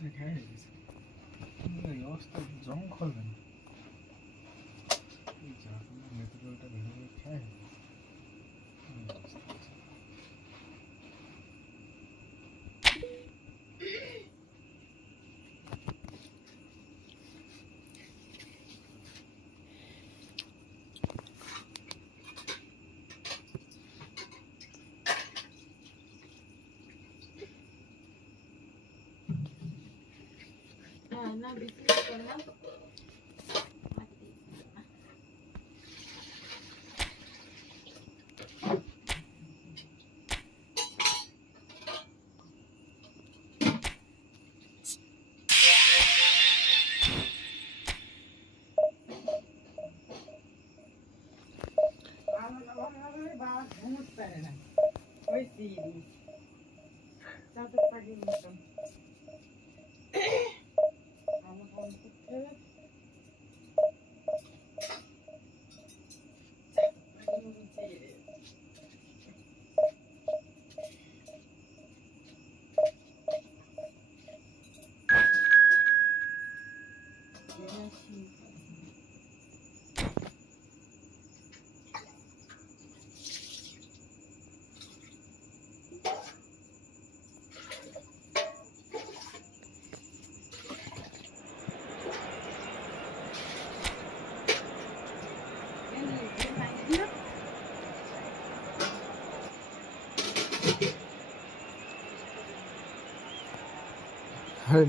খেয়ে গেছে এই অবস্থা জং করবেন এই জাহাজের মেটেরিয়ালটা ভেঙে খেয়ে না বিজনেস করলাম বাবা ঘুমোতে পারে না ওই সিরিজ চাদর পাখির মতন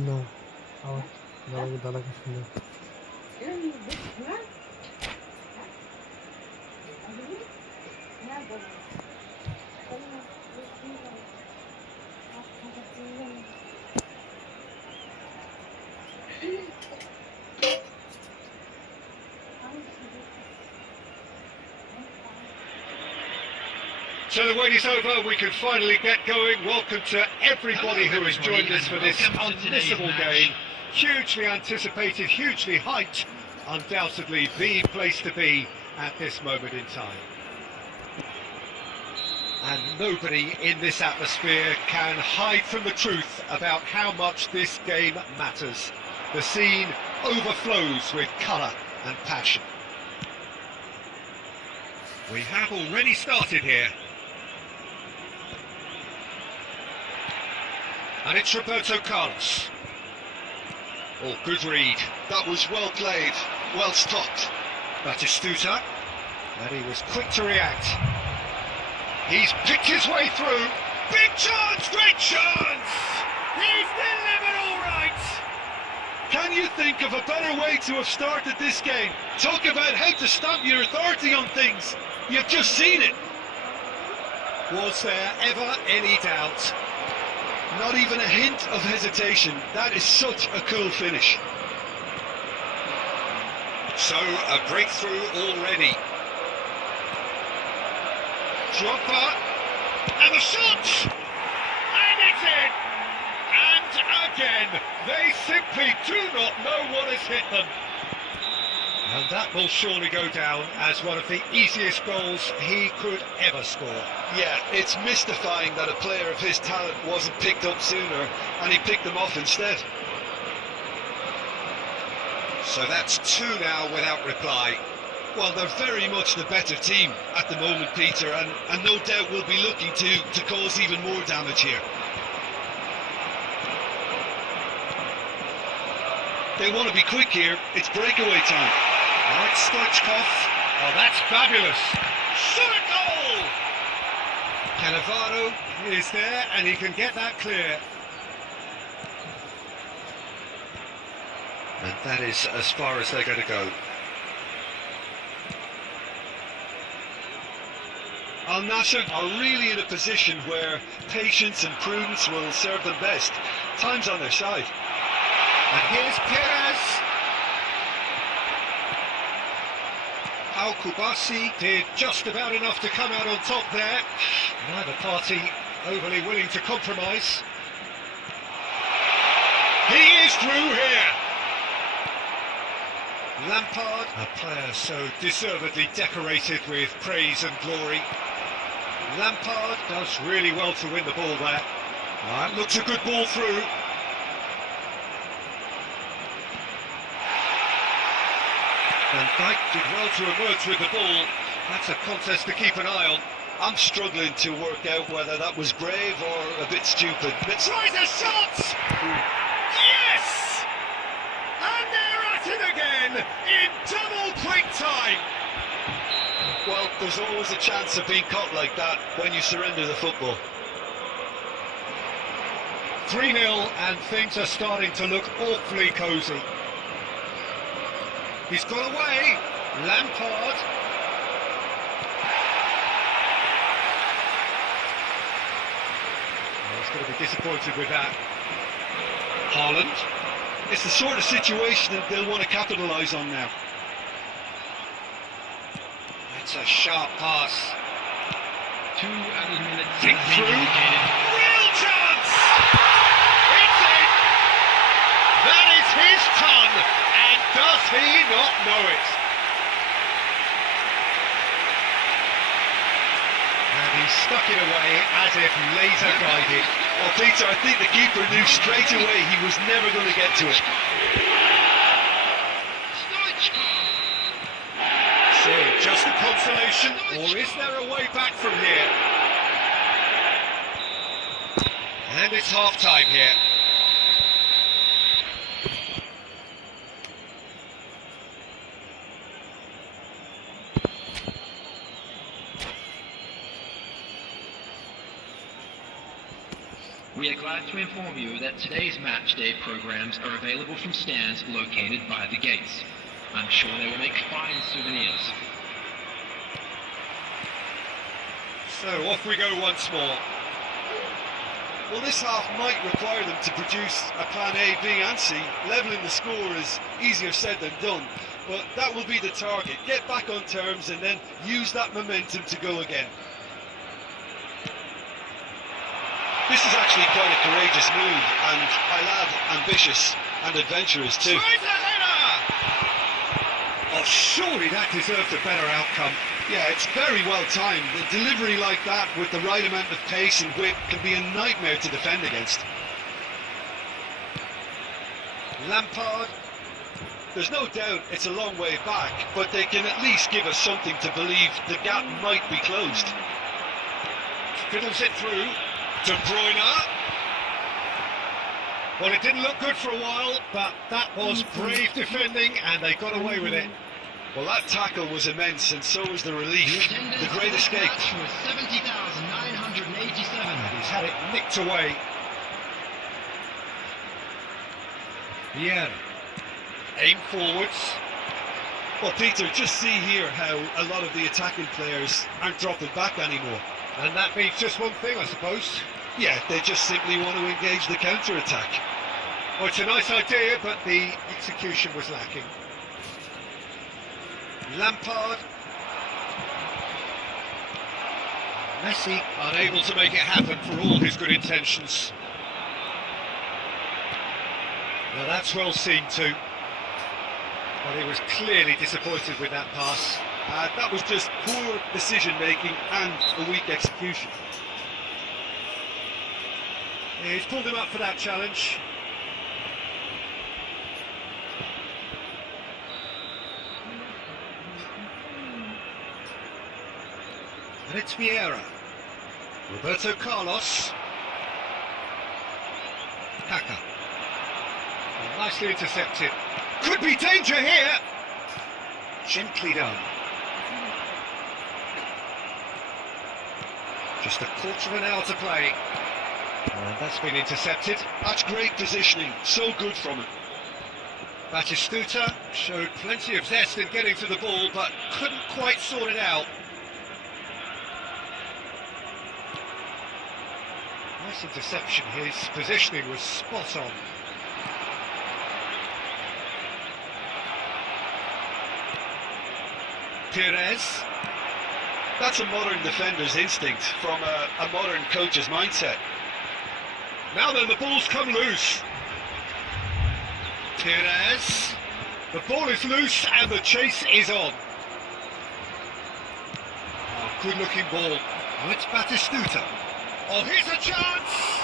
না আমার দাদাকে শুনে So the wait is over, we can finally get going. Welcome to everybody who has joined us for this unmissable game. Hugely anticipated, hugely hyped. Undoubtedly the place to be at this moment in time. And nobody in this atmosphere can hide from the truth about how much this game matters. The scene overflows with colour and passion. We have already started here. And it's Roberto Carlos. Oh, good read. That was well played, well stopped. Batistuta. And he was quick to react. He's picked his way through. Big chance, great chance! He's delivered all right! Can you think of a better way to have started this game? Talk about how to stamp your authority on things. You've just seen it. Was there ever any doubt? Not even a hint of hesitation. That is such a cool finish. So, a breakthrough already. Drogba, and the shot! And it's in! And again, they simply do not know what has hit them. And that will surely go down as one of the easiest goals he could ever score. Yeah, it's mystifying that a player of his talent wasn't picked up sooner, and he picked them off instead. So that's two now without reply. Well, they're very much the better team at the moment, Peter, and no doubt will be looking to cause even more damage here. They want to be quick here. It's breakaway time. Right, Stoichkov. Oh, that's fabulous. Shot a goal! Cannavaro is there, and he can get that clear. And that is as far as they're going to go. Al Nassr are really in a position where patience and prudence will serve them best. Time's on their side. And here's Perez. Al Kubasi did just about enough to come out on top there. Neither party overly willing to compromise. He is through here. Lampard, a player so deservedly decorated with praise and glory. Lampard does really well to win the ball there. That looks a good ball through. Van Dijk did well to emerge with the ball. That's a contest to keep an eye on. I'm struggling to work out whether that was brave or a bit stupid. Tries a shot! Yes! And they're at it again in double quick time. Well, there's always a chance of being caught like that when you surrender the football. 3-0 and things are starting to look awfully cosy. He's got away. Lampard. He's going to be disappointed with that. Haaland. It's the sort of situation that they'll want to capitalise on now. That's a sharp pass. 2 added minutes. Think through. Real chance! It's in! That is his ton, and does he not know it? And he stuck it away as if laser guided. Well, Peter, I think the keeper knew straight away he was never going to get to it. So, just a consolation, or is there a way back from here? And it's half-time here. We are glad to inform you that today's match day programs are available from stands located by the gates. I'm sure they will make fine souvenirs. So off we go once more. Well, this half might require them to produce a plan A, B and C. Levelling the score is easier said than done, but that will be the target. Get back on terms and then use that momentum to go again. This is actually quite a courageous move, and I'll add ambitious and adventurous too. Tries a header! Oh, surely that deserved a better outcome. Yeah, it's very well timed. The delivery like that with the right amount of pace and whip can be a nightmare to defend against. Lampard. There's no doubt it's a long way back, but they can at least give us something to believe the gap might be closed. Fiddles it through. De Bruyne. Well, it didn't look good for a while, but that was brave defending, and they got away with it. Well, that tackle was immense, and so was the relief. The great escape. Was 70,987. He's had it nicked away. Yeah. Aim forwards. Well, Peter, just see here how a lot of the attacking players aren't dropping back anymore. And that means just one thing, I suppose. Yeah, they just simply want to engage the counter-attack. Well, it's a nice idea, but the execution was lacking. Lampard. Messi unable to make it happen for all his good intentions. Now that's well seen too. But he was clearly disappointed with that pass. That was just poor decision-making and a weak execution. Yeah, he's pulled him up for that challenge. And it's Vieira. Roberto Carlos. Kaka. Well, nicely intercepted. Could be danger here. Gently done. Just a quarter of an hour to play. And that's been intercepted. That's great positioning. So good from him. Batistuta showed plenty of zest in getting to the ball, but couldn't quite sort it out. Nice interception. His positioning was spot on. Perez. That's a modern defender's instinct from a modern coach's mindset. Now then, the ball's come loose. Perez. The ball is loose and the chase is on. Oh, good looking ball. Oh, it's Batistuta. Oh, here's a chance!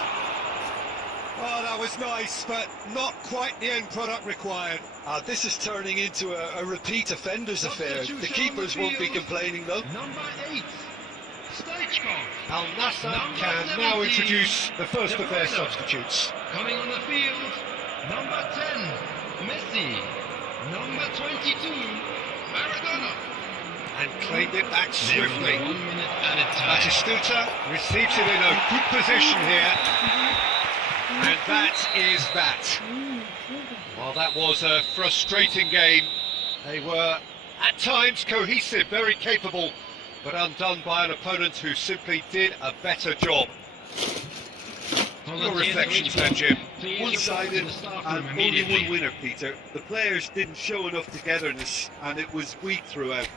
Oh, that was nice, but not quite the end product required. This is turning into a repeat offenders affair. The keepers won't be complaining though. Number 8, Stoichkov. Al Nassr Number can 17, now introduce the first of their De Bruyne. substitutes. Coming on the field, number 10, Messi. Number 22, Maradona. And claimed it back swiftly. 1 minute added time. Batistuta receives it in a good position here. And that is that. Well, that was a frustrating game. They were, at times, cohesive, very capable, but undone by an opponent who simply did a better job. Your reflections then, Jim? One-sided and only one winner, Peter. The players didn't show enough togetherness and it was weak throughout.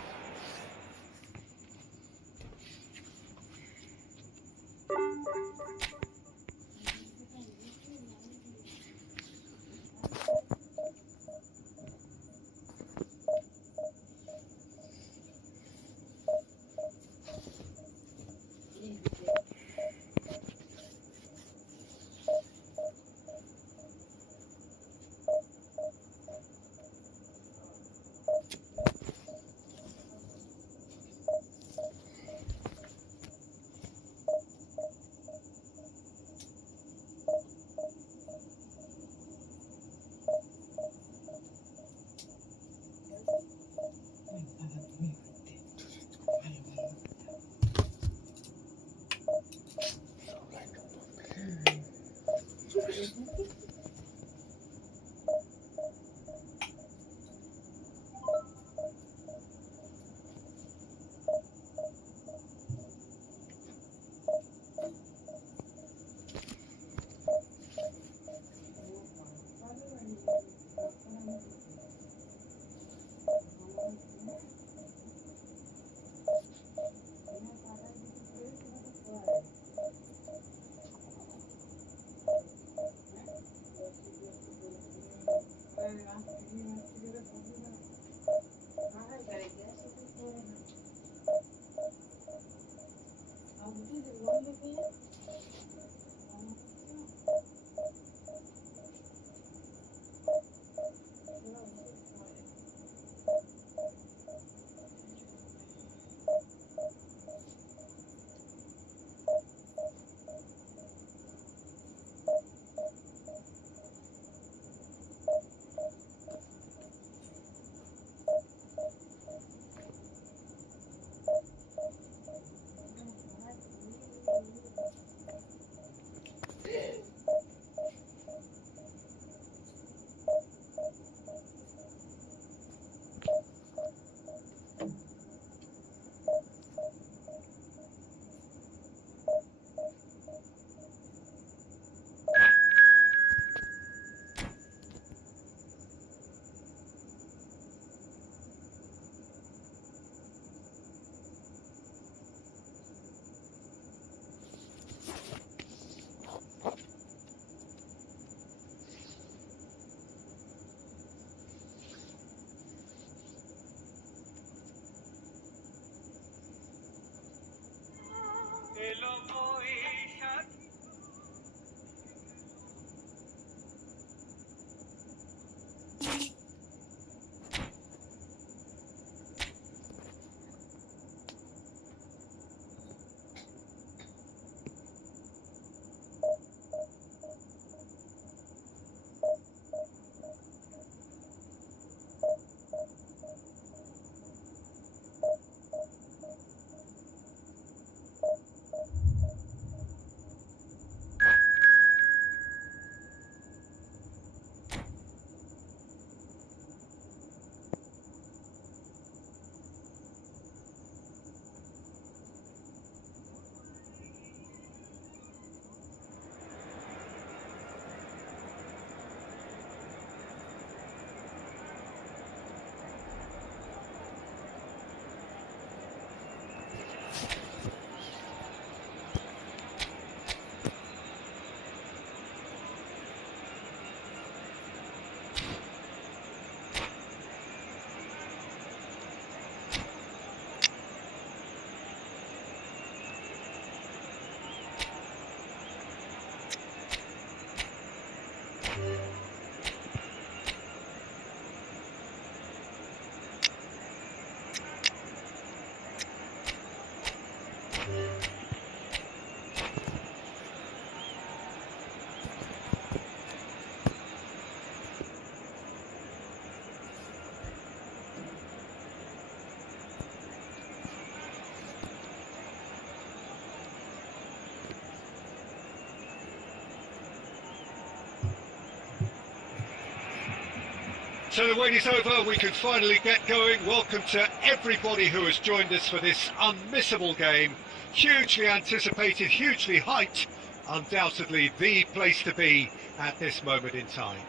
So the wait is over, we can finally get going. Welcome to everybody who has joined us for this unmissable game. Hugely anticipated, hugely hyped, undoubtedly the place to be at this moment in time.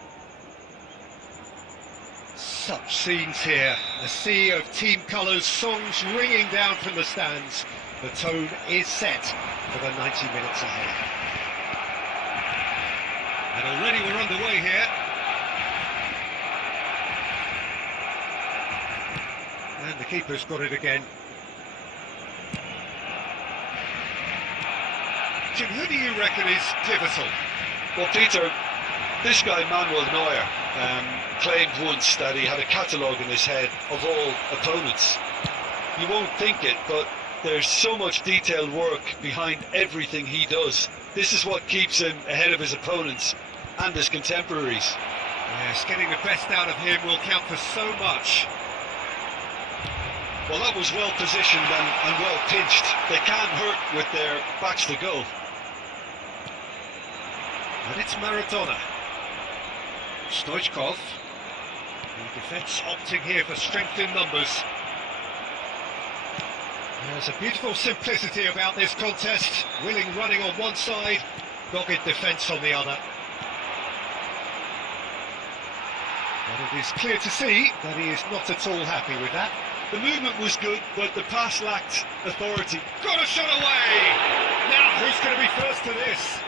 Such scenes here, a sea of team colours, songs ringing down from the stands. The tone is set for the 90 minutes ahead. And already we're underway here. And the keeper's got it again. Jim, who do you reckon is pivotal? Well, Peter, this guy Manuel Neuer claimed once that he had a catalogue in his head of all opponents. You won't think it, but there's so much detailed work behind everything he does. This is what keeps him ahead of his opponents and his contemporaries. Yes, getting the best out of him will count for so much. Well, that was well positioned and well pinched. They can't hurt with their backs to go. And it's Maradona. Stoichkov. The defence opting here for strength in numbers. There's a beautiful simplicity about this contest. Willing running on one side, dogged defence on the other. But it is clear to see that he is not at all happy with that. The movement was good, but the pass lacked authority. Got a shot away! Now who's going to be first to this?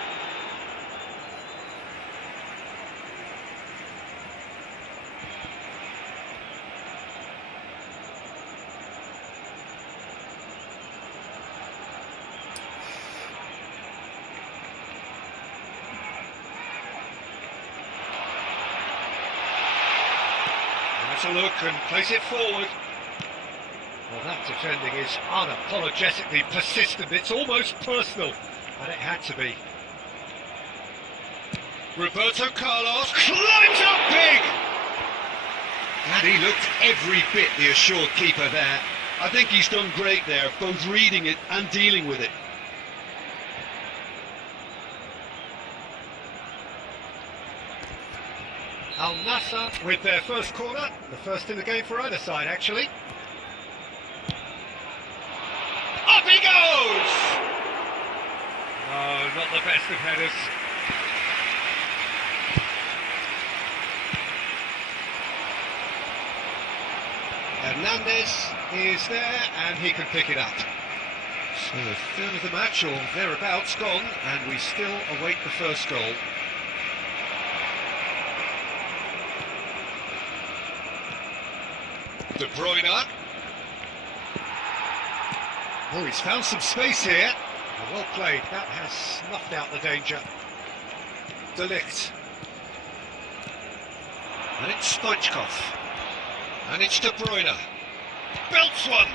That's a look and place it forward. Well, that defending is unapologetically persistent. It's almost personal, and it had to be. Roberto Carlos climbs up big! And he looked every bit the assured keeper there. I think he's done great there, both reading it and dealing with it. Al Nassr with their first corner, the first in the game for either side actually. Up he goes! Oh, not the best of headers. Hernandez is there and he can pick it up. So a third of the match or thereabouts gone, and we still await the first goal. De Bruyne. Oh, he's found some space here. Well played. That has snuffed out the danger. De Ligt. And it's Stoichkov. And it's De Bruyne. Belts one.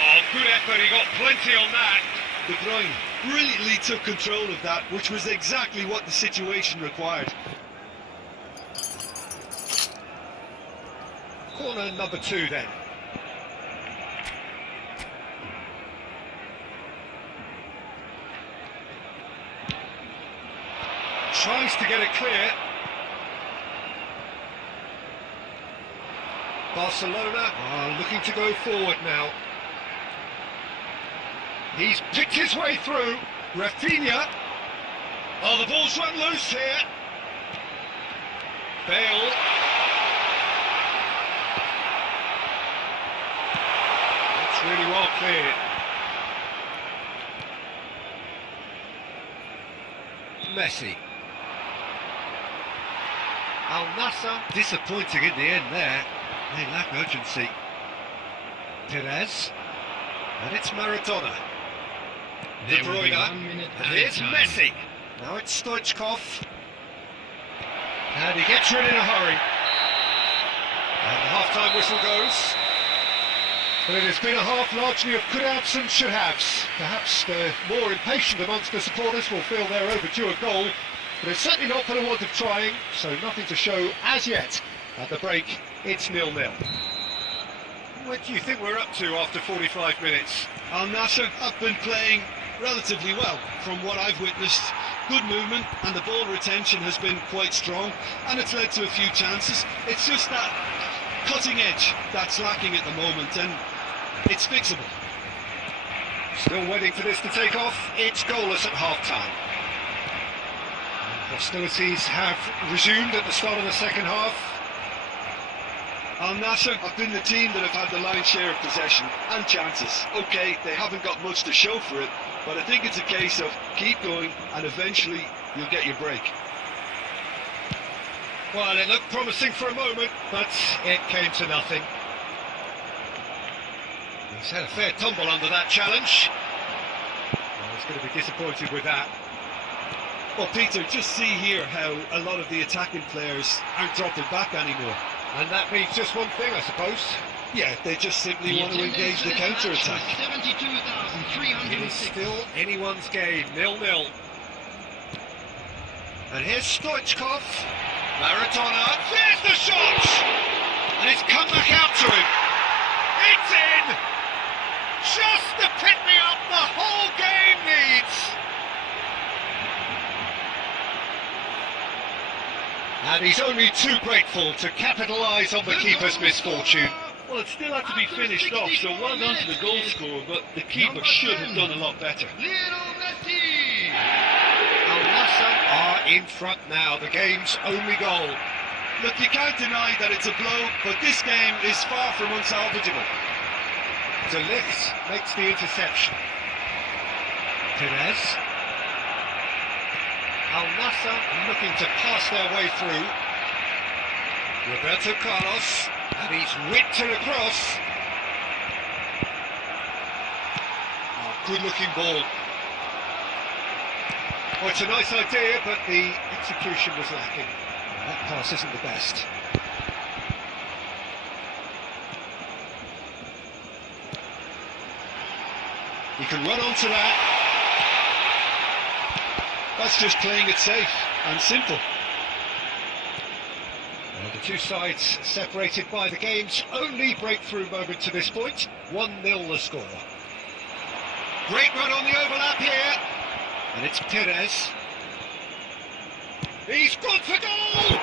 Oh, good effort. He got plenty on that. De Bruyne brilliantly took control of that, which was exactly what the situation required. Corner number 2 then. Tries to get it clear. Barcelona are looking to go forward now. He's picked his way through. Rafinha. Oh, the ball's run loose here. Bale. That's really well cleared. Messi. Al Nassr disappointing in the end there. They lack urgency. Perez. And it's Maradona. De Bruyne. And here's Messi. Now it's Stoichkov. And he gets rid in a hurry. And the half-time whistle goes. Well, it has been a half largely of could-haves and should-haves. Perhaps the more impatient amongst the supporters will feel they're overdue a goal, but it's certainly not for the want of trying, so nothing to show as yet. At the break, it's 0-0. What do you think we're up to after 45 minutes? Al Nassr have been playing relatively well from what I've witnessed. Good movement and the ball retention has been quite strong, and it's led to a few chances. It's just that cutting edge that's lacking at the moment, and it's fixable. Still waiting for this to take off. It's goalless at half-time. Hostilities have resumed at the start of the second half. Al Nassr have been the team that have had the lion's share of possession and chances. Okay, they haven't got much to show for it, but I think it's a case of keep going and eventually you'll get your break. Well, it looked promising for a moment, but it came to nothing. He's had a fair tumble under that challenge. Well, he's going to be disappointed with that. Well, Peter, just see here how a lot of the attacking players aren't dropping back anymore. And that means just one thing, I suppose. Yeah, they just simply want to engage the counter-attack. It is still anyone's game, 0-0. And here's Stoichkov. Maradona, there's the shot! And it's come back out to him. It's in! Just the pick-me-up the whole game needs! And he's only too grateful to capitalise on the keeper's misfortune. Well, it still had to be finished off, so well done to the goal scorer, but the keeper should have done a lot better. Al Nassr are in front now, the game's only goal. Look, you can't deny that it's a blow, but this game is far from unsalvageable. De Ligt makes the interception. Perez. Al Nassr looking to pass their way through. Roberto Carlos, and he's whipped it across. Oh, good-looking ball. Well, it's a nice idea, but the execution was lacking. That pass isn't the best. He can run onto that. That's just playing it safe and simple. Well, the two sides separated by the game's only breakthrough moment to this point. 1-0 the score. Great run on the overlap here. And it's Perez. He's gone for goal!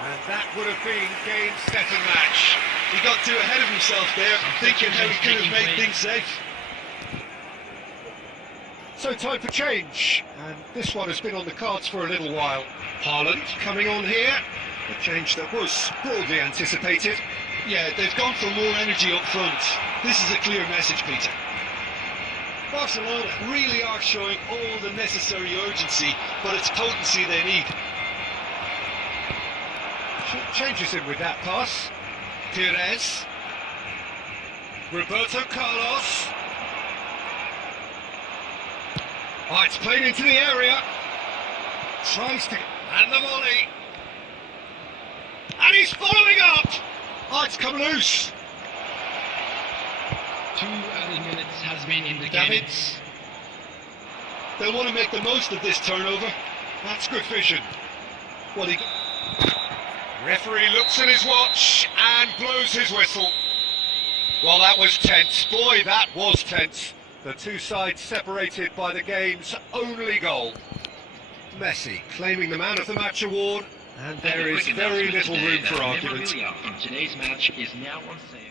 And that would have been game-setting match. He got too ahead of himself there, thinking how he could have made things safe. So time for change, and this one has been on the cards for a little while. Haaland coming on here, a change that was broadly anticipated. Yeah, they've gone for more energy up front. This is a clear message, Peter. Barcelona really are showing all the necessary urgency, but it's potency they need. Changes in with that pass. Perez. Roberto Carlos. Oh, it's played into the area. Tries to... And the volley. And he's following up. Oh, it's come loose. 2 added minutes has been indicated. Davids. They'll want to make the most of this turnover. That's good vision. Well, he... Referee looks at his watch and blows his whistle. Well, that was tense. Boy, that was tense. The two sides separated by the game's only goal. Messi claiming the Man of the Match award, and there is very little room for argument. Memorabilia from today's match is now on sale.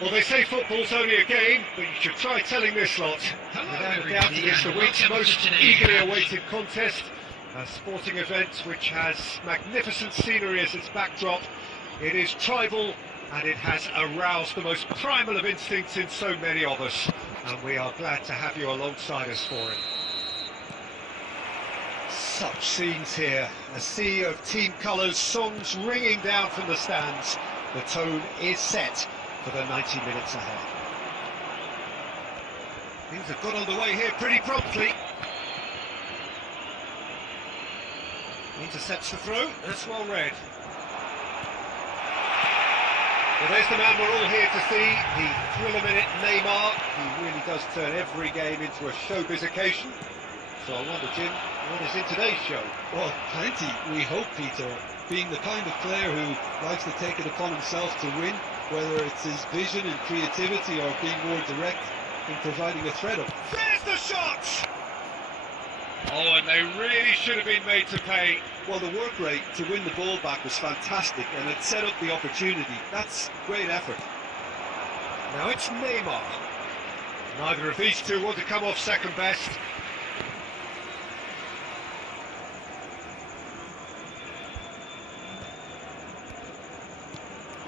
Well, they say football's only a game, but you should try telling this lot. Without a doubt, it is the week's most eagerly awaited contest. A sporting event which has magnificent scenery as its backdrop. It is tribal, and it has aroused the most primal of instincts in so many of us. And we are glad to have you alongside us for it. Such scenes here. A sea of team colours, songs ringing down from the stands. The tone is set for the 90 minutes ahead. Things have got underway here pretty promptly. Intercepts the throw, that's well read. Well, there's the man we're all here to see, the thrill-a-minute Neymar. He really does turn every game into a showbiz occasion. So I wonder, Jim, what is in today's show? Well, plenty, we hope, Peter. Being the kind of player who likes to take it upon himself to win, whether it's his vision and creativity or being more direct in providing a threat up. There's the shot! Oh, and they really should have been made to pay. Well, the work rate to win the ball back was fantastic, and it set up the opportunity. That's great effort. Now it's Neymar. Neither of these two want to come off second best.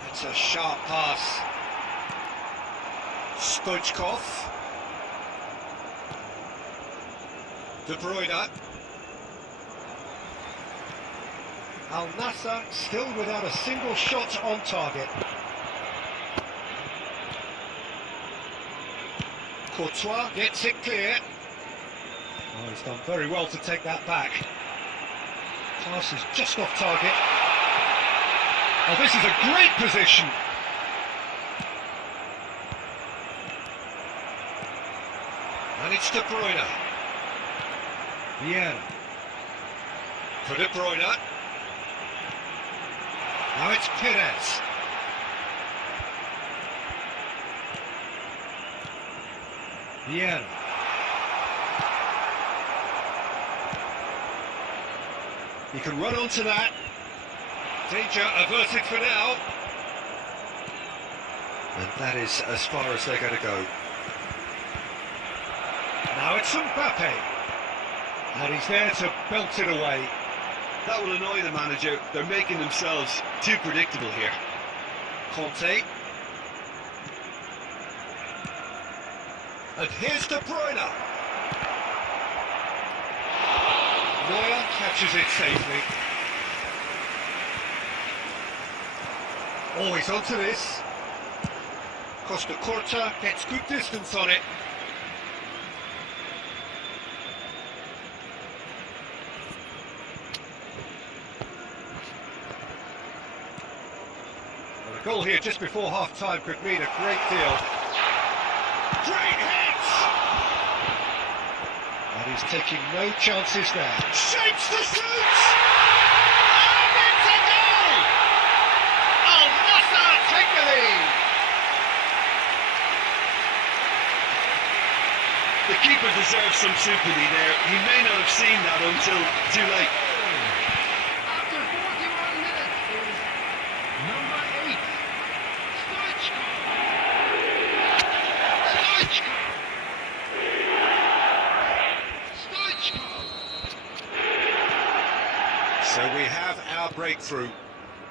That's a sharp pass. Stoichkov. De Bruyne. Al Nassr still without a single shot on target. Courtois gets it clear. Oh, he's done very well to take that back. Pass is just off target. Oh, this is a great position. And it's De Bruyne. Vieira. For De Bruyne. Now it's Perez. Vieira. He can run onto that. Danger averted for now. And that is as far as they're going to go. Now it's Mbappe. And he's there to belt it away. That will annoy the manager. They're making themselves too predictable here. Conte. And here's De Bruyne. Neuer catches it safely. Oh, he's onto this. Costa Curta gets good distance on it. Well, a goal here just before half-time could mean a great deal. Great hit! And he's taking no chances there. Shapes the shoot! And it's a goal! Al Nassr take the lead! The keeper deserves some sympathy there. He may not have seen that until too late. After 41 minutes is number 8, Stoichkov. So we have our breakthrough.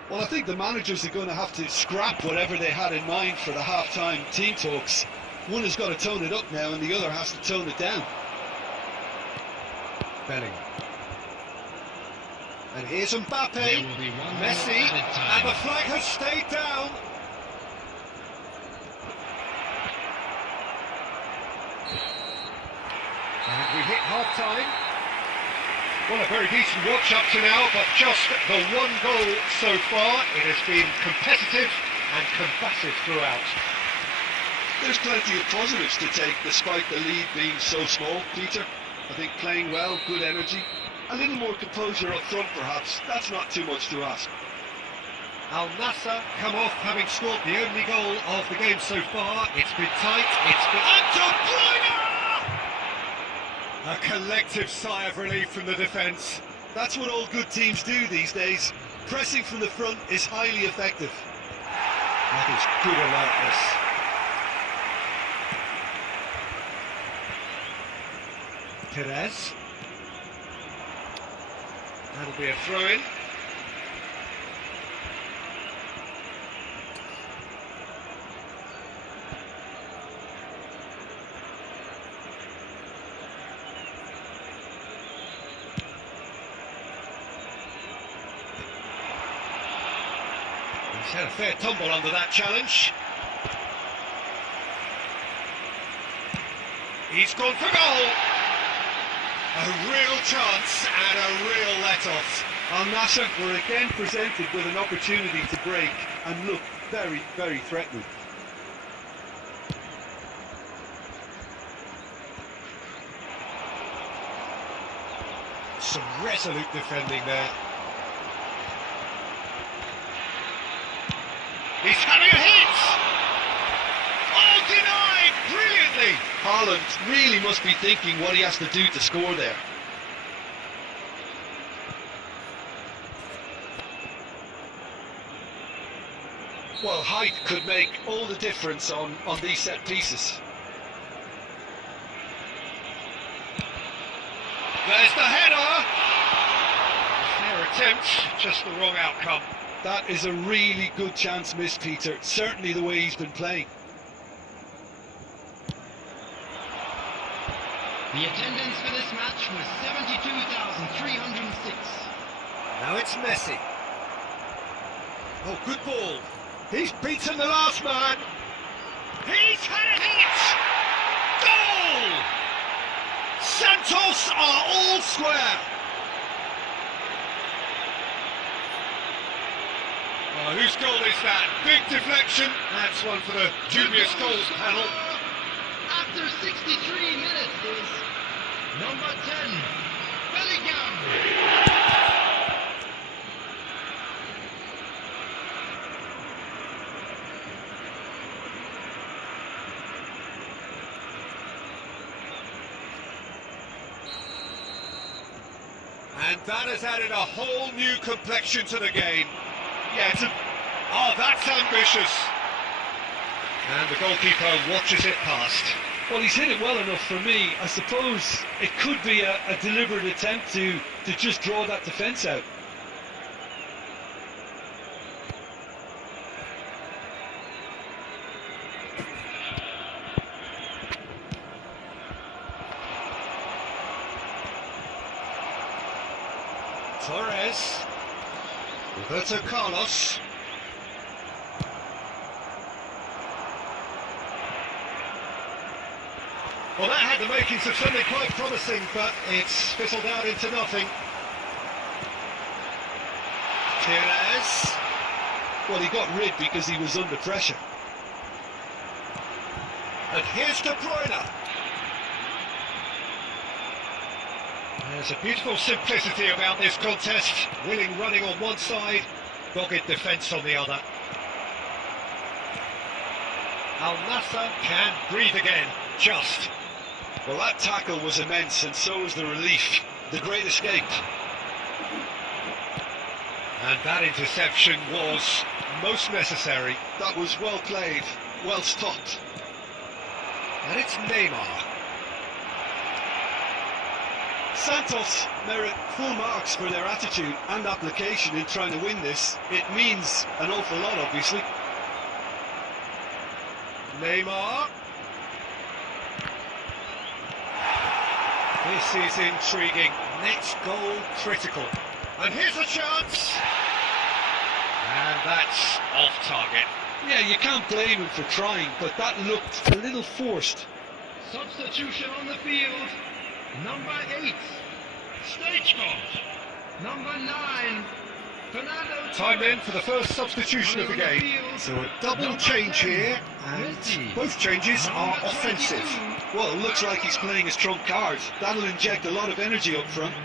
Well, I think the managers are going to have to scrap whatever they had in mind for the half-time team talks. One has got to tone it up now and the other has to tone it down. Belling. And here's Mbappe, There will be one more Messi, added time. and the flag has stayed down. And we hit half-time. Well, a very decent watch up to now, but just the one goal so far. It has been competitive and combative throughout. There's plenty of positives to take despite the lead being so small, Peter. I think playing well, good energy, a little more composure up front perhaps. That's not too much to ask. Al Nassr come off having scored the only goal of the game so far. It's been tight, it's been... And De Bruyne! A collective sigh of relief from the defence. That's what all good teams do these days. Pressing from the front is highly effective. That is good alertness. Perez. That'll be a throw-in. He's had a fair tumble under that challenge. He's gone for goal. A real chance and a real let-off. Al Nassr were again presented with an opportunity to break and look very, very threatening. Some resolute defending there. He's having a hit! Oh, denied! Brilliantly! Haaland really must be thinking what he has to do to score there. Well, height could make all the difference on these set pieces. There's the header! Fair attempt, just the wrong outcome. That is a really good chance missed, Peter. Certainly the way he's been playing. The attendance for this match was 72,306. Now it's Messi. Oh, good ball. He's beaten the last man. He's had a hit! Goal! Santos are all square. Oh, whose goal is that? Big deflection. That's one for the dubious goals panel. After 63 minutes is number 10, Bellingham. And that has added a whole new complexion to the game. Yeah, oh, that's ambitious. And the goalkeeper watches it past. Well, he's hit it well enough for me. I suppose it could be a deliberate attempt to just draw that defence out. Torres. Roberto Carlos. Well, that had the makings of something quite promising, but it's fizzled out into nothing. Perez. Well, he got rid because he was under pressure. And here's De Bruyne. There's a beautiful simplicity about this contest. Willing running on one side, dogged defence on the other. Al Nassr can breathe again, just. Well, that tackle was immense, and so was the relief. The great escape. And that interception was most necessary. That was well played, well stopped. And it's Neymar. Santos merit full marks for their attitude and application in trying to win this. It means an awful lot, obviously. Neymar. This is intriguing. Next goal critical. And here's a chance. And that's off target. Yeah, you can't blame him for trying, but that looked a little forced. Substitution on the field. Number 8, Stagecoach. Number 9, Fernando. Time then for the first substitution of the game. So a double change here, and both changes are offensive. Well, it looks like he's playing his trump card. That'll inject a lot of energy up front.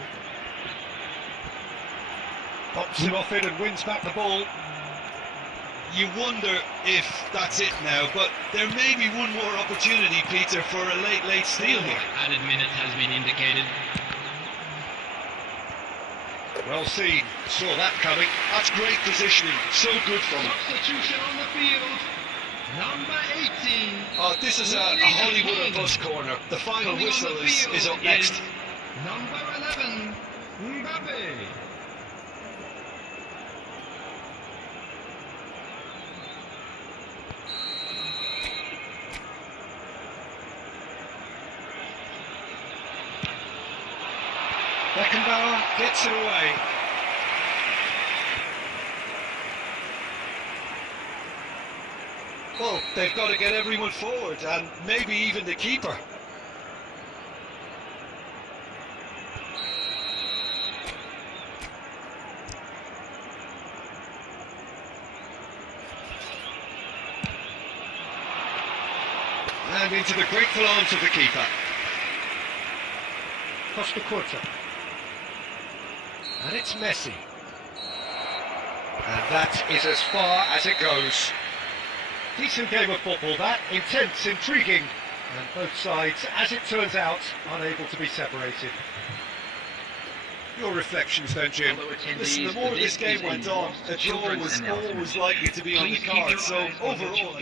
Pops him off it and wins back the ball. You wonder if that's it now, but there may be one more opportunity, Peter, for a late steal here. Added minutes has been indicated. Well seen, saw that coming. That's great positioning, so good from him. Substitution on the field. Number 18. This is a Hollywood or bus corner. The final whistle is up next. Number 11, Mbappe. Beckenbauer gets it away. Well, they've got to get everyone forward, and maybe even the keeper. And into the grateful arms of the keeper. Costa Curta. And it's Messi. And that is as far as it goes. Decent game of football that, intense, intriguing, and both sides, as it turns out, unable to be separated. Your reflections then, Jim. Listen, the more this game went on, a draw was always likely to be on the card, so overall...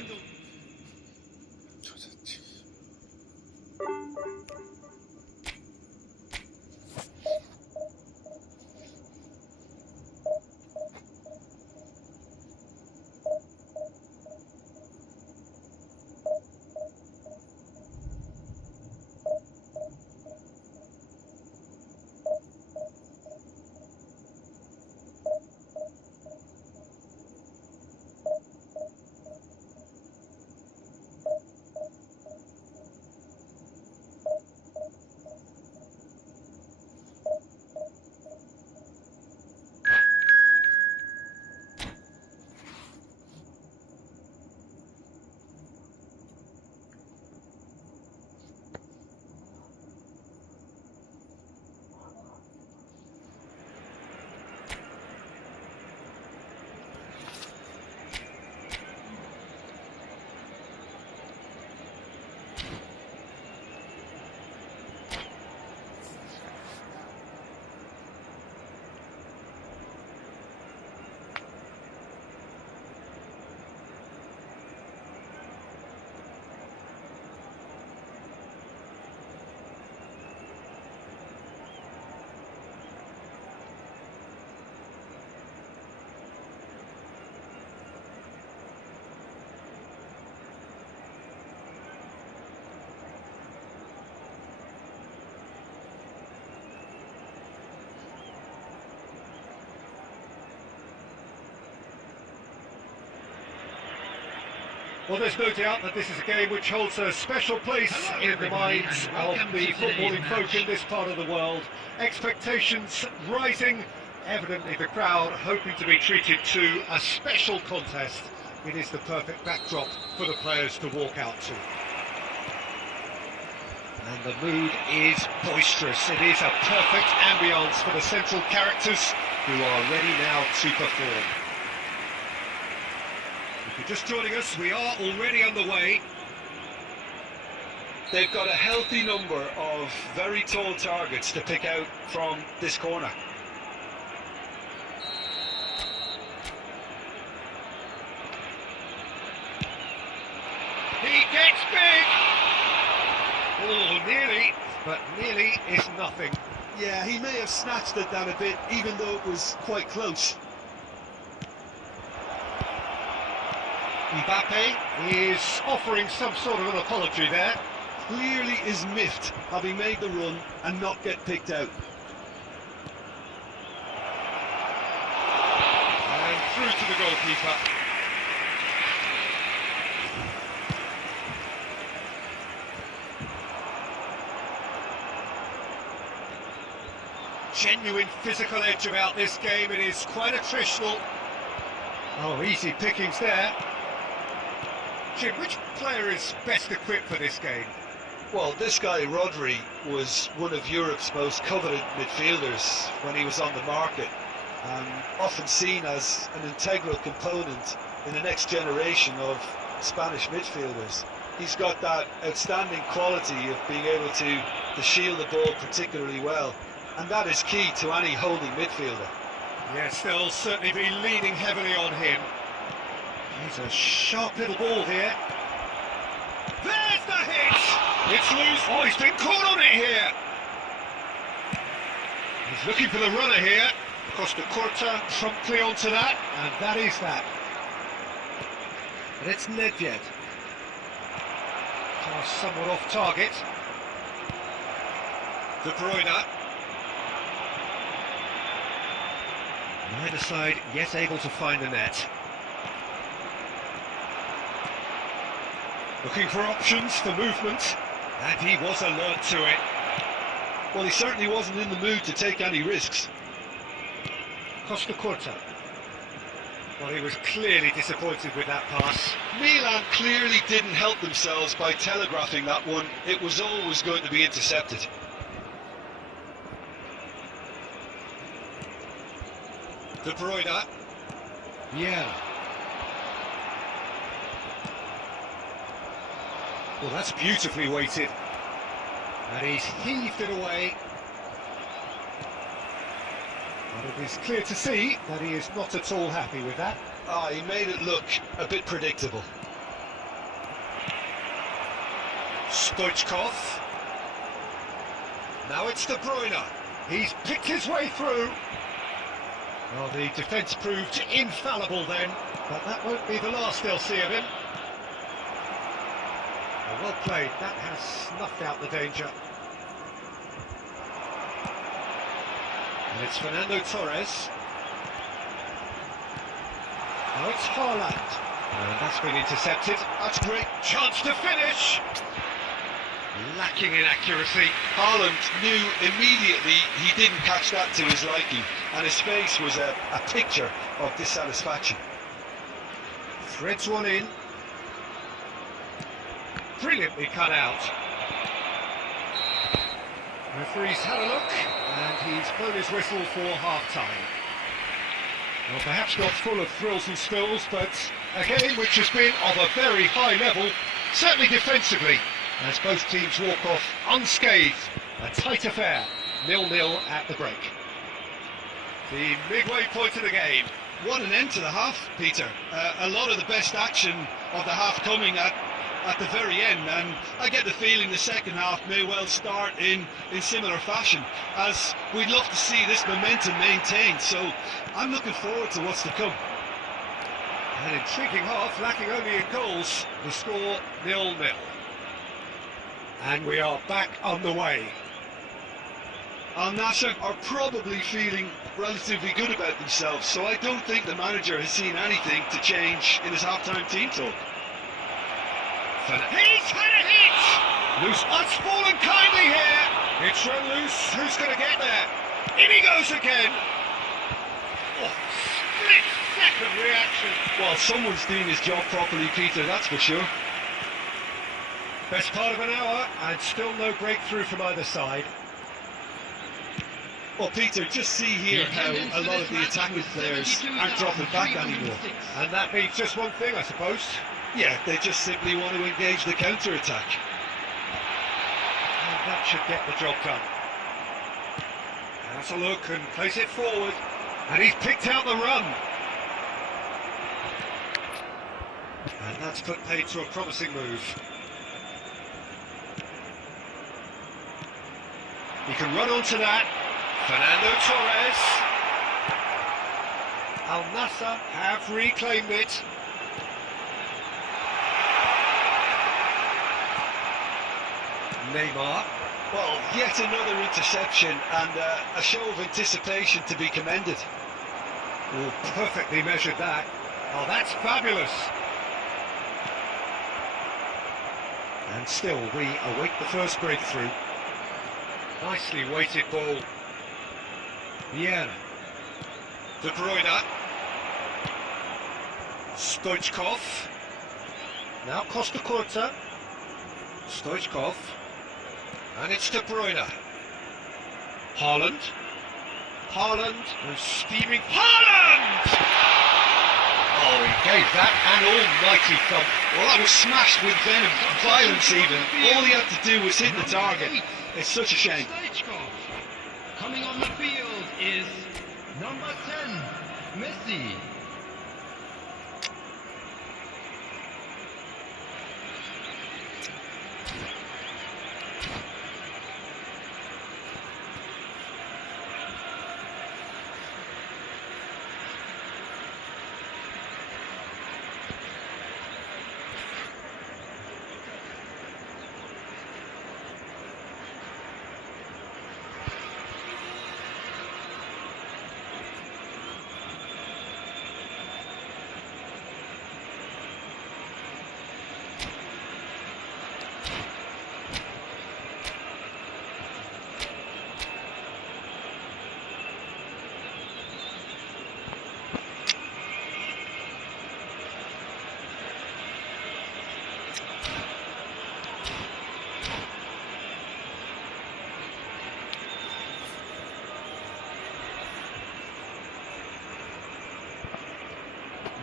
Well, there's no doubt that this is a game which holds a special place in the minds of the footballing folk in this part of the world. Expectations rising, evidently the crowd hoping to be treated to a special contest. It is the perfect backdrop for the players to walk out to. And the mood is boisterous. It is a perfect ambience for the central characters who are ready now to perform. If you're just joining us, we are already underway. They've got a healthy number of very tall targets to pick out from this corner. He gets big! Oh, nearly, but nearly is nothing. Yeah, he may have snatched it down a bit, even though it was quite close. Mbappe is offering some sort of an apology there. Clearly is miffed, having made the run and not get picked out. And through to the goalkeeper. Genuine physical edge about this game. It is quite attritional. Oh, easy pickings there. Jim, which player is best equipped for this game? Well, this guy, Rodri, was one of Europe's most coveted midfielders when he was on the market, and often seen as an integral component in the next generation of Spanish midfielders. He's got that outstanding quality of being able to shield the ball particularly well, and that is key to any holding midfielder. Yes, they'll certainly be leaning heavily on him. He's a sharp little ball here. There's the hit! It's loose. Oh, he's been caught on it here. He's looking for the runner here. Costa Corta promptly onto that, and that is that. And it's Nedved. Pass somewhat off target. De Bruyne. Neither side yet able to find the net. Looking for options for movement, and he was alert to it. Well, he certainly wasn't in the mood to take any risks. Costa Corta. Well, he was clearly disappointed with that pass. Milan clearly didn't help themselves by telegraphing that one. It was always going to be intercepted. De Bruyne. Yeah. Well, that's beautifully weighted. And he's heaved it away. But it is clear to see that he is not at all happy with that. Ah, he made it look a bit predictable. Stoichkov. Now it's De Bruyne. He's picked his way through. Well, the defence proved infallible then, but that won't be the last they'll see of him. Well played, that has snuffed out the danger. And it's Fernando Torres. Now it's Haaland. And that's been intercepted. That's great. Chance to finish. Lacking in accuracy. Haaland knew immediately he didn't catch that to his liking. And his face was a picture of dissatisfaction. Threads one in. Brilliantly cut out. Referee's had a look, and he's blown his whistle for half-time. Well, perhaps not full of thrills and spills, but a game which has been of a very high level, certainly defensively, as both teams walk off unscathed. A tight affair, 0-0 at the break. The midway point of the game. What an end to the half, Peter. A lot of the best action of the half coming at the very end, and I get the feeling the second half may well start in similar fashion, as we'd love to see this momentum maintained, so I'm looking forward to what's to come. An intriguing half, lacking only in goals, the score 0-0. And we are back on the way. Al Nassr are probably feeling relatively good about themselves, so I don't think the manager has seen anything to change in his half-time team talk. He's had a hit! Loose, it's fallen kindly here. It's run loose. Who's going to get there? In he goes again. Oh, split-second reaction. Well, someone's doing his job properly, Peter, that's for sure. Best part of an hour, and still no breakthrough from either side. Well, Peter, just see here how a lot of the attacking players aren't dropping back anymore. And that means just one thing, I suppose. Yeah, they just simply want to engage the counter-attack. And that should get the job done. Has a look and plays it forward. And he's picked out the run. And that's put paid to a promising move. He can run onto that. Fernando Torres. Al Nassr have reclaimed it. Neymar. Well, yet another interception and a show of anticipation to be commended. Oh, perfectly measured that. Oh, that's fabulous. And still, we await the first breakthrough. Nicely weighted ball. Vieira. De Bruyne. Stoichkov. Now Costa Corta. Stoichkov. And it's De Bruyne. Haaland. Haaland. Steaming. Haaland! Oh, he gave that an almighty thump. Well, that was smashed with venom, violence even. All he had to do was hit the target. It's such a shame. Coming on the field is number 10, Messi.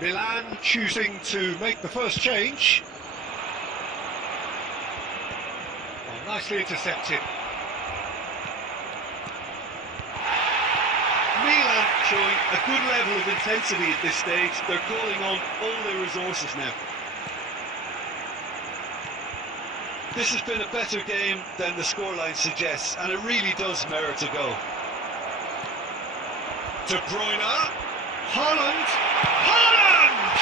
Milan choosing to make the first change. Oh, nicely intercepted. Milan showing a good level of intensity at this stage. They're calling on all their resources now. This has been a better game than the scoreline suggests, and it really does merit a go. De Bruyne. Haaland. Haaland!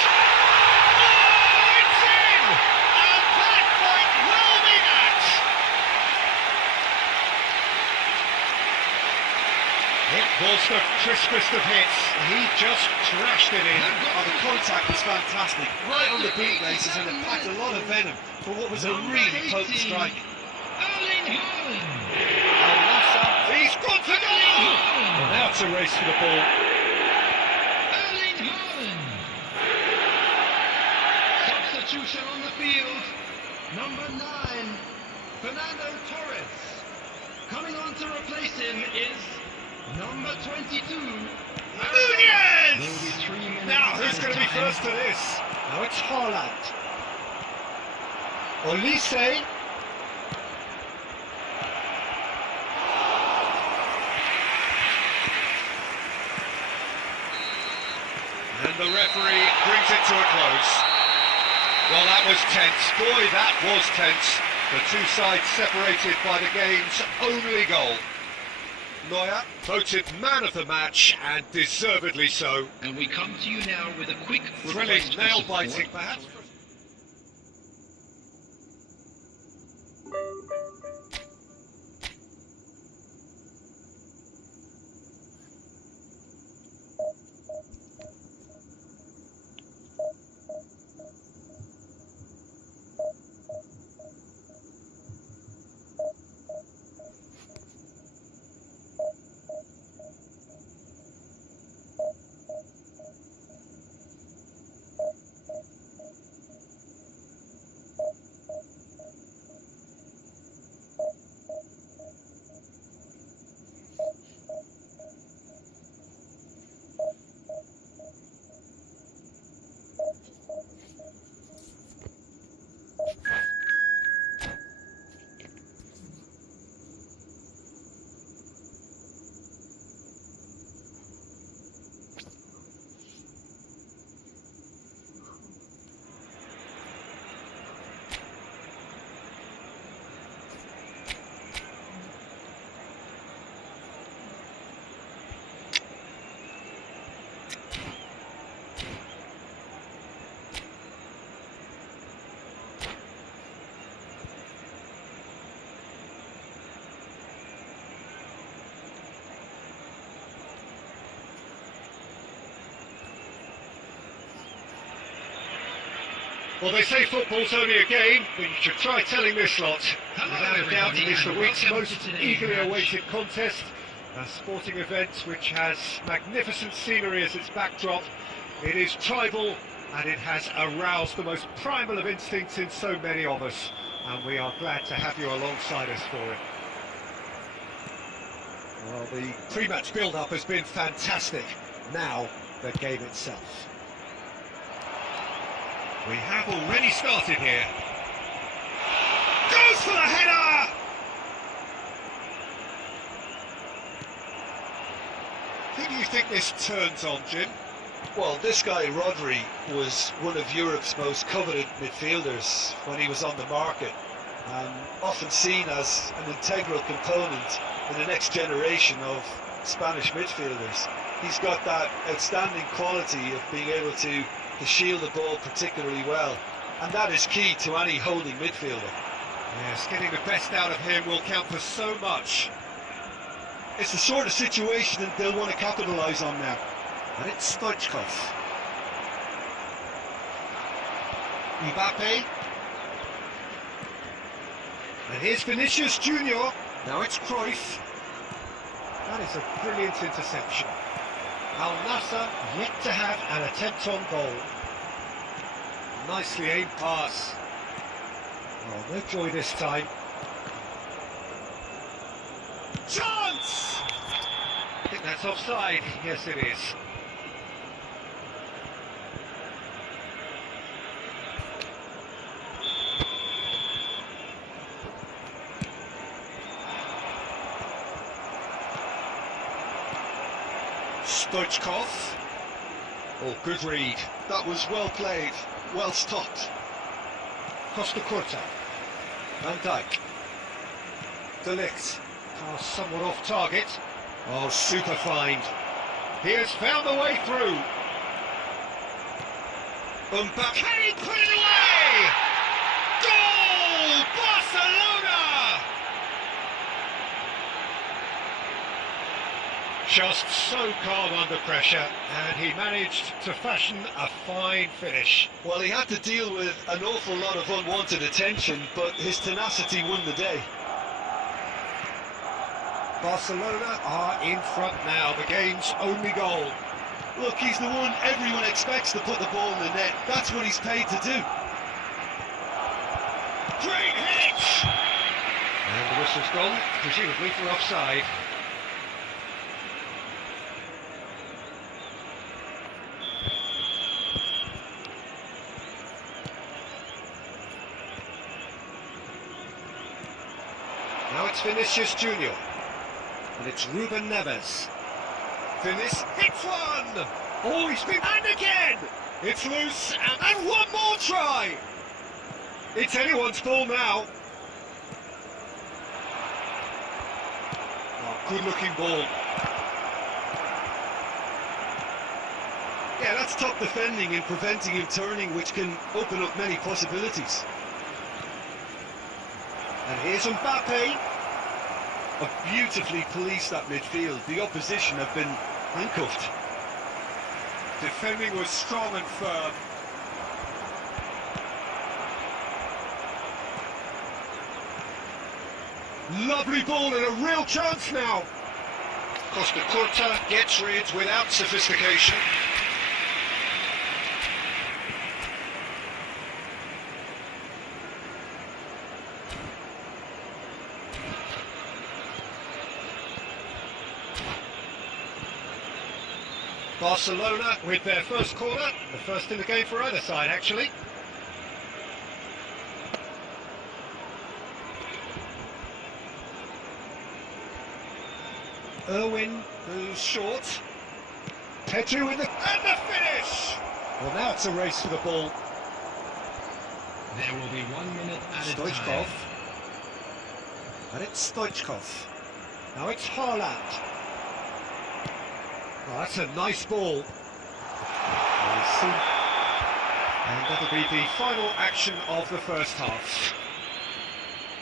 Oh, it's in! And that point will be that! It was the crispest of hits. He just crashed it in. Oh, the contact was fantastic, right on the boot laces, and it packed a lot of venom for what was a really potent strike. He's got to go! Well, now it's a race for the ball. Substitution on the field. Number 9, Fernando Torres. Coming on to replace him is number 22. Nunez! Now, who's going to be first to this? Now it's Haaland. Olise. And the referee brings it to a close. Well, that was tense. Boy, that was tense. The two sides separated by the game's only goal. Neuer voted man of the match, and deservedly so. And we come to you now with a quick Thrilling, request for nail-biting support. perhaps. Well, they say football's only a game, but you should try telling this lot. Without a doubt, it is the week's most eagerly awaited contest. A sporting event which has magnificent scenery as its backdrop. It is tribal, and it has aroused the most primal of instincts in so many of us. And we are glad to have you alongside us for it. Well, the pre-match build-up has been fantastic. Now, the game itself. We have already started here. Goes for the header! Who do you think this turns on, Jim? Well, this guy, Rodri, was one of Europe's most coveted midfielders when he was on the market, and often seen as an integral component in the next generation of Spanish midfielders. He's got that outstanding quality of being able to shield the ball particularly well, and that is key to any holding midfielder. Yes, getting the best out of him will count for so much. It's the sort of situation that they'll want to capitalise on now. And it's Stoichkov. Mbappe. And here's Vinicius Junior. Now it's Cruyff. That is a brilliant interception. Al Nassr yet to have an attempt on goal. Nicely aimed pass. Oh, no joy this time. Chance! I think that's offside. Yes, it is. Stoichkov. Oh, good read. That was well played, well stopped. Costa Curta. Van Dijk. De Ligt. Pass somewhat off target. Oh, super find. He has found the way through. Back. Can he put it away? Goal! Barcelona! Just so calm under pressure, and he managed to fashion a fine finish. Well, he had to deal with an awful lot of unwanted attention, but his tenacity won the day. Barcelona are in front now, the game's only goal. Look, he's the one everyone expects to put the ball in the net. That's what he's paid to do. Great hit! And the whistle's gone, presumably for offside. Now it's Vinicius Junior. And it's Ruben Neves. Vinicius hits one! Oh, he's been... And again! It's loose, and one more try! It's anyone's ball now. Oh, good-looking ball. Yeah, that's top defending and preventing him turning, which can open up many possibilities. And here's Mbappe. Beautifully policed that midfield. The opposition have been handcuffed. Defending was strong and firm. Lovely ball and a real chance now. Costa Curta gets rid without sophistication. Barcelona with their first corner, the first in the game for either side actually. Irwin, who's short. Pedro with and the finish! Well, now it's a race for the ball. There will be 1 minute added Stoichkov. time. And it's Stoichkov. Now it's Haaland. Oh, that's a nice ball. And that'll be the final action of the first half.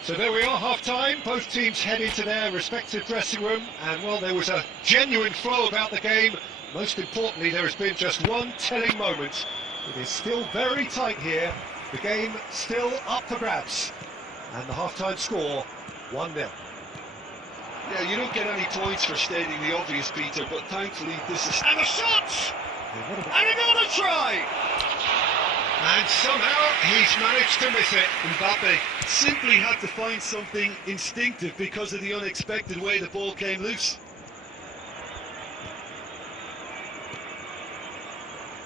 So there we are, half-time. Both teams head into their respective dressing room. And, well, there was a genuine flow about the game. Most importantly, there has been just one telling moment. It is still very tight here. The game still up for grabs. And the half-time score, 1-0. Yeah, you don't get any points for stating the obvious, Peter, but thankfully this is... And a shot! And another try! And somehow he's managed to miss it. Mbappe simply had to find something instinctive because of the unexpected way the ball came loose.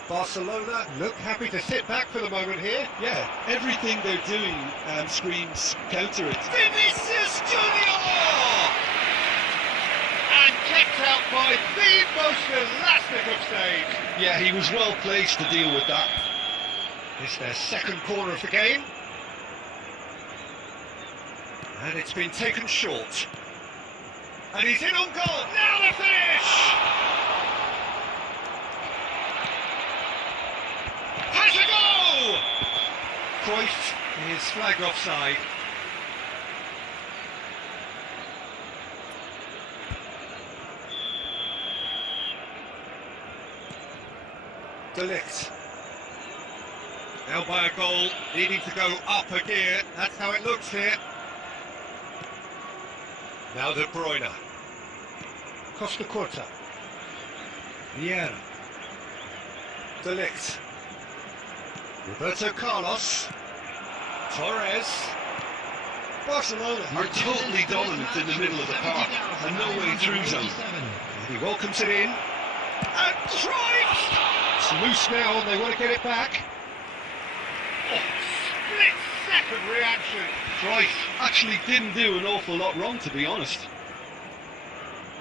Barcelona look happy to sit back for the moment here. Yeah, everything they're doing screams counter it. Vinicius Junior! And kicked out by the most elastic of saves. Yeah, he was well placed to deal with that. It's their second corner of the game. And it's been taken short. And he's in on goal. Now the finish! Has a goal! Cruyff is flagged offside. De Ligt. Now by a goal, needing to go up a gear. That's how it looks here. Now De Bruyne. Costa Curta. Vieira. De Ligt. Roberto Carlos. Torres. Barcelona are totally dominant in the middle of the park and no way through zone. And he welcomes it in. And Cruyff! It's loose now and they want to get it back. Oh, split-second reaction. Cruyff actually didn't do an awful lot wrong, to be honest.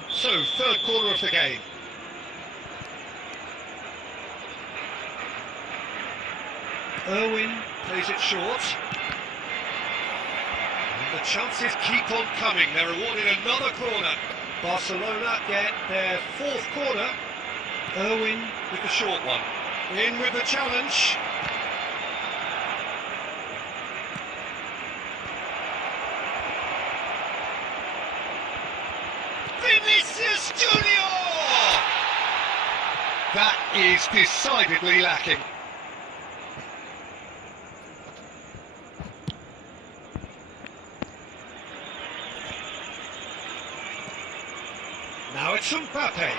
So, third corner of the game. Irwin plays it short. And the chances keep on coming. They're awarded another corner. Barcelona get their fourth corner. Irwin with the short one. In with the challenge. Vinicius Junior! That is decidedly lacking. Now it's Mbappe.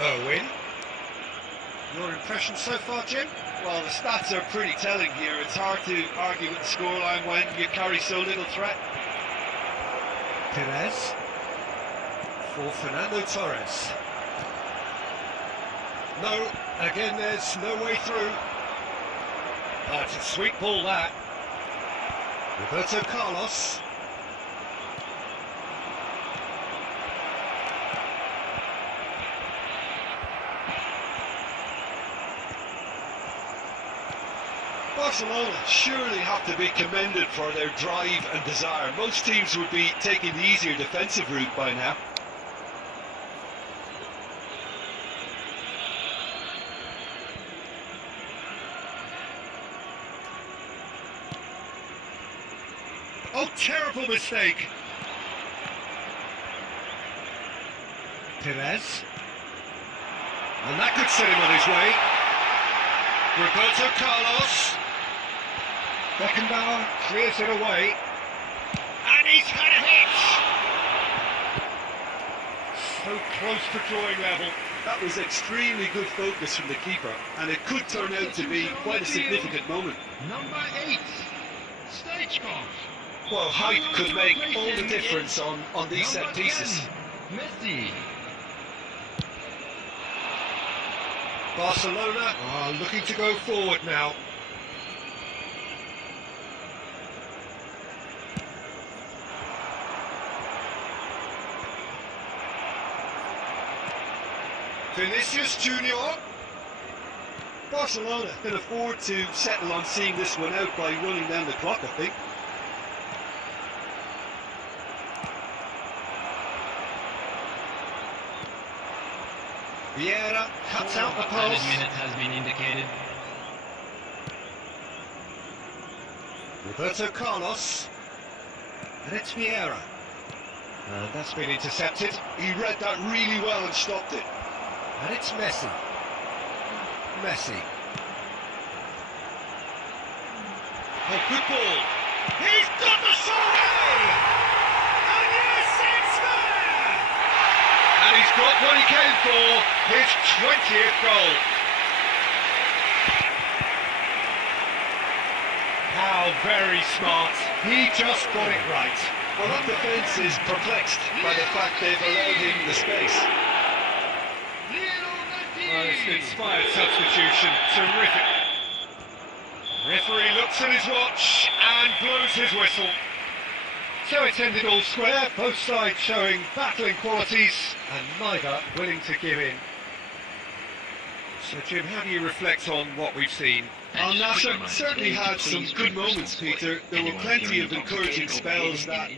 Irwin. Your impression so far, Jim? Well, the stats are pretty telling here. It's hard to argue with the scoreline when you carry so little threat. Perez for Fernando Torres. No, again there's no way through. Oh, it's a sweet ball that. Roberto Carlos. Barcelona surely have to be commended for their drive and desire. Most teams would be taking the easier defensive route by now. Oh, terrible mistake. Perez. And that could set him on his way. Roberto Carlos. Beckenbauer clears it away. And he's had a hit! So close to drawing level. That was extremely good focus from the keeper, and it could turn out to be quite a significant moment. Number 8, Stagecoach. Well, height could make all the difference on these set pieces. Messi. Barcelona are looking to go forward now. Vinicius Junior. Barcelona can afford to settle on seeing this one out by running down the clock, I think. Vieira cuts out the pass. Minute has been indicated. Roberto Carlos. And it's Vieira. And that's been intercepted. He read that really well and stopped it. And it's Messi. Messi. Oh, good ball. He's got the shot! And yes, it's there! And he's got what he came for, his 20th goal. How very smart. He just got it right. Well, that defence is perplexed by the fact they've allowed him the space. Oh, it's an inspired substitution. Terrific. Referee looks at his watch and blows his whistle. So it's ended all square, both sides showing battling qualities and neither willing to give in. So Jim, how do you reflect on what we've seen? Al Nassr certainly had some good moments, Peter. There were plenty of encouraging spells that